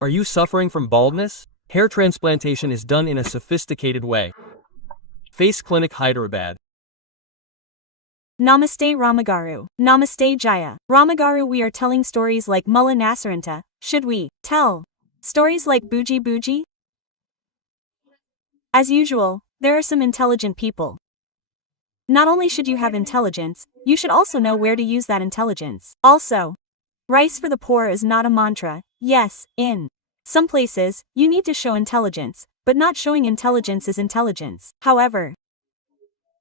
Are you suffering from baldness? Hair transplantation is done in a sophisticated way. Face Clinic Hyderabad. Namaste Ramagaru. Namaste Jaya. Ramagaru, we are telling stories like Mullah Nasruddin. Should we tell stories like Booji Booji? As usual, there are some intelligent people. Not only should you have intelligence, you should also know where to use that intelligence. Also, rice for the poor is not a mantra. Yes, in some places, you need to show intelligence, but not showing intelligence is intelligence. However,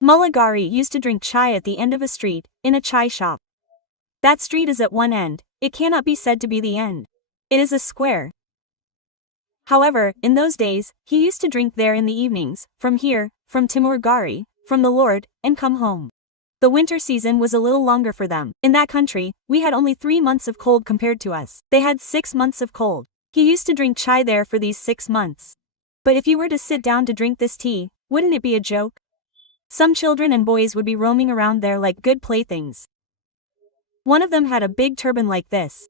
Mullah Gari used to drink chai at the end of a street, in a chai shop. That street is at one end, it cannot be said to be the end. It is a square. However, in those days, he used to drink there in the evenings, from here, from Timur Gari, from the Lord, and come home. The winter season was a little longer for them. In that country, we had only 3 months of cold compared to us. They had 6 months of cold. He used to drink chai there for these 6 months. But if you were to sit down to drink this tea, wouldn't it be a joke? Some children and boys would be roaming around there like good playthings. One of them had a big turban like this.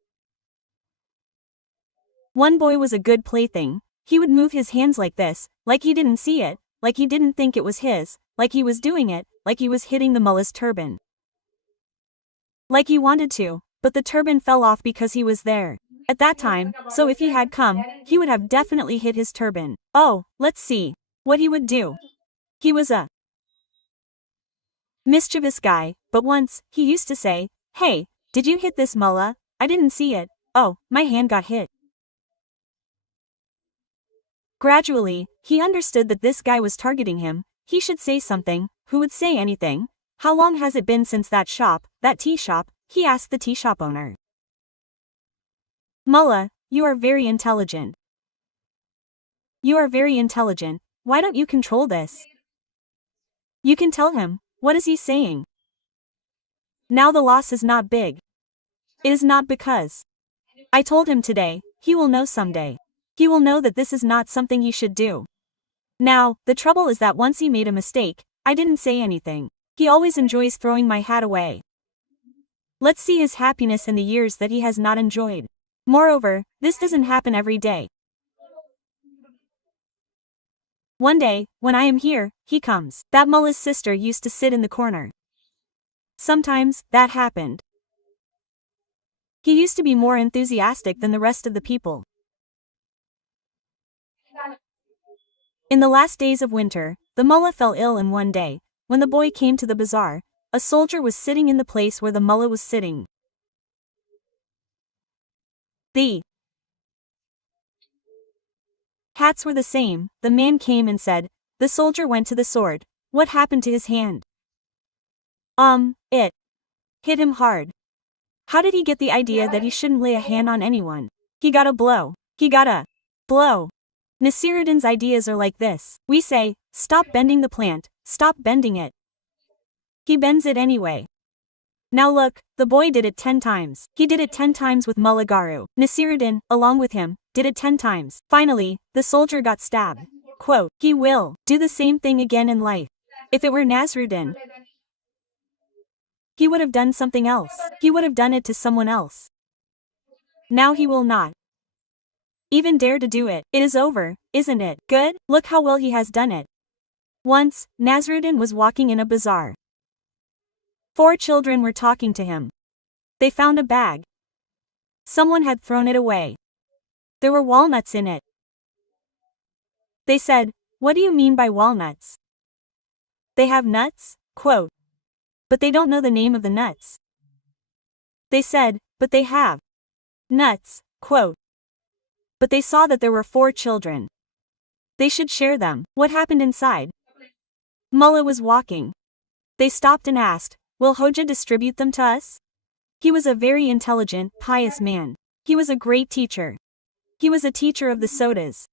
One boy was a good plaything. He would move his hands like this, like he didn't see it, like he didn't think it was his, like he was doing it, like he was hitting the mullah's turban. Like he wanted to, but the turban fell off because he was there at that time, so if he had come, he would have definitely hit his turban. Oh, let's see what he would do. He was a mischievous guy, but once, he used to say, "Hey, did you hit this mullah? I didn't see it. Oh, my hand got hit." Gradually, he understood that this guy was targeting him. He should say something. Who would say anything? "How long has it been since that tea shop, he asked the tea shop owner. "Mullah, you are very intelligent. You are very intelligent, why don't you control this? You can tell him, what is he saying? Now the loss is not big. It is not because I told him today, he will know someday. He will know that this is not something he should do. Now, the trouble is that once he made a mistake, I didn't say anything. He always enjoys throwing my hat away. Let's see his happiness in the years that he has not enjoyed. Moreover, this doesn't happen every day. One day, when I am here, he comes." That mullah's sister used to sit in the corner. Sometimes, that happened. He used to be more enthusiastic than the rest of the people. In the last days of winter, the mullah fell ill, and one day, when the boy came to the bazaar, a soldier was sitting in the place where the mullah was sitting. The hats were the same. The man came and said, "The soldier went to the sword. What happened to his hand?" It hit him hard." How did he get the idea that he shouldn't lay a hand on anyone? He got a blow. He got a blow. Nasruddin's ideas are like this. We say, "Stop bending the plant, stop bending it." He bends it anyway. Now look, the boy did it 10 times. He did it 10 times with Mullah Garu. Nasruddin, along with him, did it 10 times. Finally, the soldier got stabbed. Quote, he will do the same thing again in life. If it were Nasruddin, he would have done something else. He would have done it to someone else. Now he will not even dare to do it. It is over, isn't it? Good? Look how well he has done it. Once, Nasruddin was walking in a bazaar. 4 children were talking to him. They found a bag. Someone had thrown it away. There were walnuts in it. They said, "What do you mean by walnuts? They have nuts?" Quote. But they don't know the name of the nuts. They said, "But they have nuts." Quote. But they saw that there were 4 children. They should share them. What happened inside? Mullah was walking. They stopped and asked, "Will Hoja distribute them to us?" He was a very intelligent, pious man. He was a great teacher. He was a teacher of the sodas.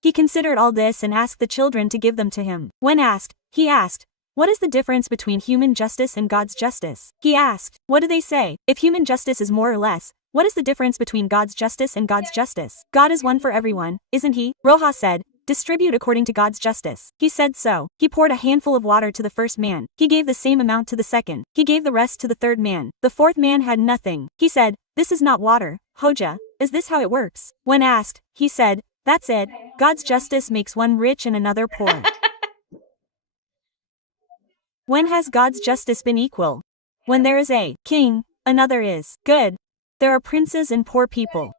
He considered all this and asked the children to give them to him. When asked, he asked, "What is the difference between human justice and God's justice?" He asked, "What do they say? If human justice is more or less, what is the difference between God's justice and God's justice? God is one for everyone, isn't he?" Roja said, "Distribute according to God's justice." He said so. He poured a handful of water to the first man. He gave the same amount to the second. He gave the rest to the third man. The fourth man had nothing. He said, "This is not water, Hoja, is this how it works? When asked, he said, that's it, God's justice makes one rich and another poor. When has God's justice been equal? When there is a king, another is good. There are princes and poor people.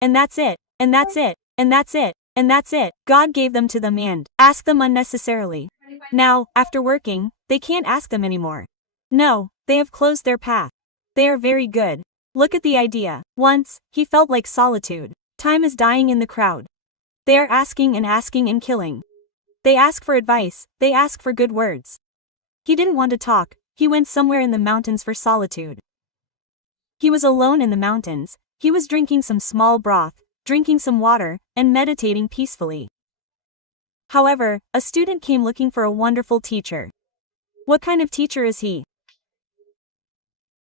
And that's it, and that's it, and that's it, and that's it. God gave them to them and asked them unnecessarily. Now, after working, they can't ask them anymore. No, they have closed their path. They are very good. Look at the idea. Once, he felt like solitude. Time is dying in the crowd. They are asking and killing. They ask for advice, they ask for good words. He didn't want to talk, he went somewhere in the mountains for solitude. He was alone in the mountains, he was drinking some small broth, drinking some water, and meditating peacefully. However, a student came looking for a wonderful teacher. What kind of teacher is he?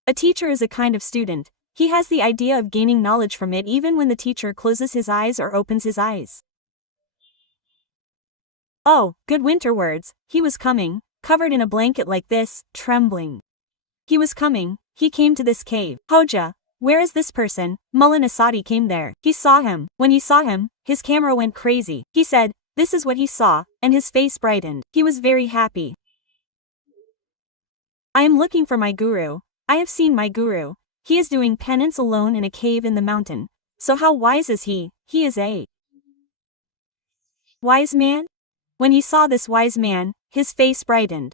A teacher is a kind of student. He has the idea of gaining knowledge from it even when the teacher closes his eyes or opens his eyes. Oh, good winter words, he was coming, covered in a blanket like this, trembling. He was coming, he came to this cave. Hoja, where is this person? Mullah Nasruddin came there. He saw him. When he saw him, his camera went crazy. He said, this is what he saw, and his face brightened. He was very happy. I am looking for my guru. I have seen my guru. He is doing penance alone in a cave in the mountain. So how wise is he? He is a wise man? When he saw this wise man, his face brightened.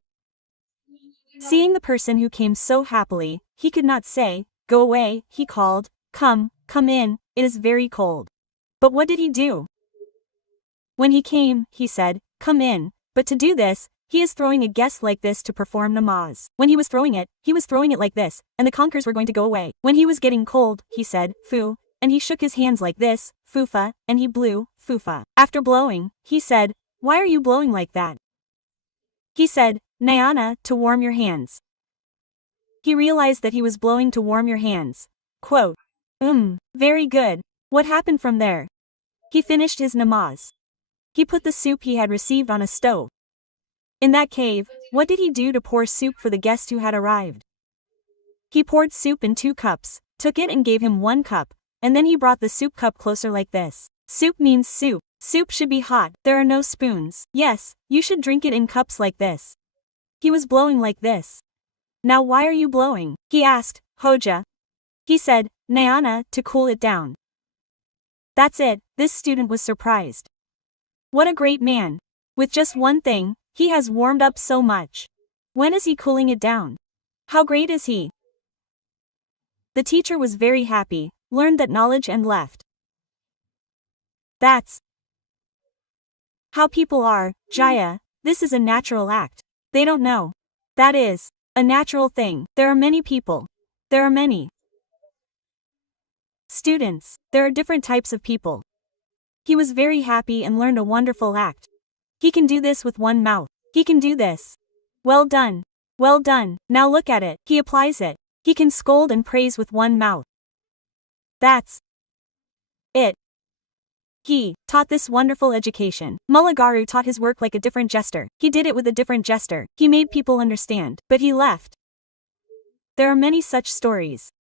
Seeing the person who came so happily, he could not say, go away, he called, come in, it is very cold. But what did he do? When he came, he said, come in, but to do this, he is throwing a guest like this to perform namaz. When he was throwing it like this, and the conquerors were going to go away. When he was getting cold, he said, fu, and he shook his hands like this, fufa, and he blew, fufa. After blowing, he said, why are you blowing like that? He said, Nayana, to warm your hands. He realized that he was blowing to warm your hands. Quote, very good. What happened from there? He finished his namaz. He put the soup he had received on a stove. In that cave, what did he do to pour soup for the guest who had arrived? He poured soup in 2 cups, took it and gave him 1 cup, and then he brought the soup cup closer like this. Soup means soup. Soup should be hot. There are no spoons. Yes, you should drink it in cups like this. He was blowing like this. Now why are you blowing? He asked, Hoja. He said, Nayana, to cool it down. That's it, this student was surprised. What a great man. With just one thing, he has warmed up so much. When is he cooling it down? How great is he? The teacher was very happy, learned that knowledge and left. That's how people are, Jaya, this is a natural act. They don't know. That is a natural thing. There are many people. There are many students. There are different types of people. He was very happy and learned a wonderful act. He can do this with 1 mouth. He can do this. Well done. Well done. Now look at it. He applies it. He can scold and praise with 1 mouth. That's it. He taught this wonderful education. Mullah Garu taught his work like a different gesture. He did it with a different gesture. He made people understand. But he left. There are many such stories.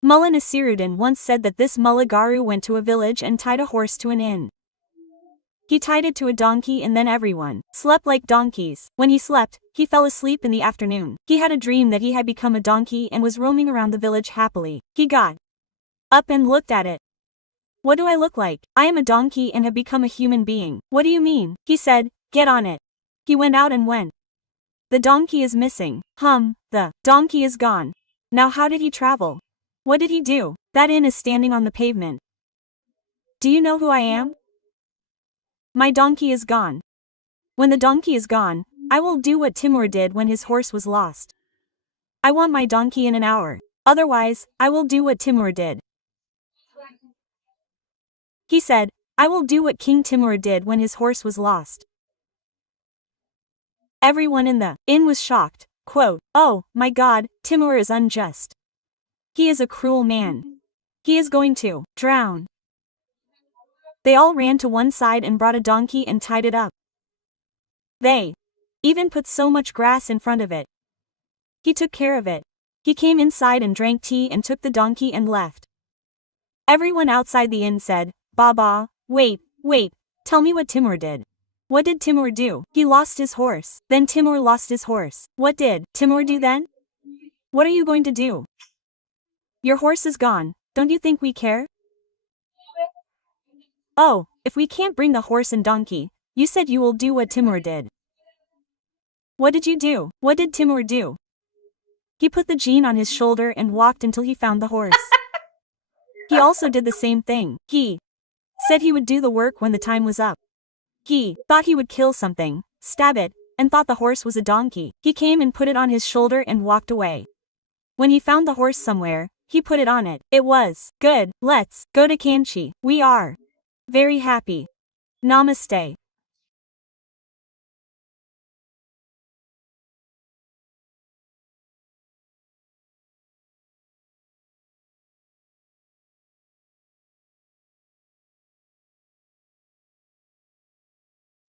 Mullah Nasruddin once said that this Mullah Garu went to a village and tied a horse to an inn. He tied it to a donkey and then everyone slept like donkeys. When he slept, he fell asleep in the afternoon. He had a dream that he had become a donkey and was roaming around the village happily. He got up and looked at it. What do I look like? I am a donkey and have become a human being. What do you mean? He said, get on it. He went out and went. The donkey is missing. The donkey is gone. Now how did he travel? What did he do? That inn is standing on the pavement. Do you know who I am? My donkey is gone. When the donkey is gone, I will do what Timur did when his horse was lost. I want my donkey in an hour. Otherwise, I will do what Timur did. He said, I will do what King Timur did when his horse was lost. Everyone in the inn was shocked. Quote, oh, my God, Timur is unjust. He is a cruel man. He is going to drown. They all ran to one side and brought a donkey and tied it up. They even put so much grass in front of it. He took care of it. He came inside and drank tea and took the donkey and left. Everyone outside the inn said, Baba, wait, tell me what Timur did. What did Timur do? He lost his horse. Then Timur lost his horse. What did Timur do then? What are you going to do? Your horse is gone. Don't you think we care? Oh, if we can't bring the horse and donkey, you said you will do what Timur did. What did you do? What did Timur do? He put the jean on his shoulder and walked until he found the horse. He also did the same thing. He said he would do the work when the time was up. He thought he would kill something, stab it, and thought the horse was a donkey. He came and put it on his shoulder and walked away. When he found the horse somewhere, he put it on it. It was good. Let's go to Kanchi. We are very happy. Namaste.